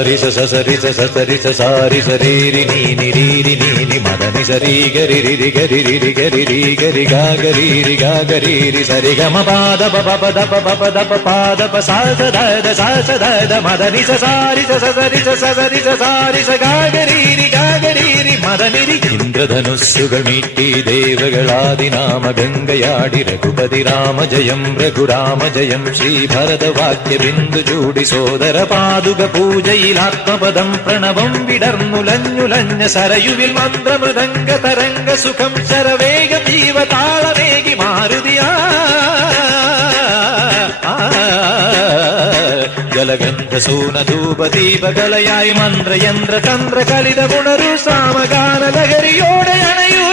సారి సరి సరి సారి సరి నీ రి నీ మదని సరి గరి రి గరి రి గరి రి గరి గా గరి రి గా గరి రి సరి గమ పాద పప దప పప దప పాద ప సా స ద మదని సరి సరి సారి స గా గరి రి మదని రి ഇന്ദ്രധനുസ്സുകൾ മീട്ടി ദേവകളാദിനാമ ഗംഗയാടി രഘുപതി രാമ ജയം രഘുരാമ ജയം ശ്രീഭരതവാക്യ ബിന്ദു ചൂടി സോദര പാതുക പൂജയിൽ ആത്മപദം പ്രണവം വിടർന്നുലഞ്ഞുലഞ്ഞ സരയുവിൽ മന്ത്രമൃദംഗ തരംഗ സുഖം ശരവേഗ ജീവതാളമേകി മാരുതിയാ ജലഗന്ധ സൂന ധൂപ ദീപകലയായി മന്ത്രയന്ത്ര തന്ത്ര കലിത പുണരു സാമഗാന ലഹരിയോടെ അണയൂ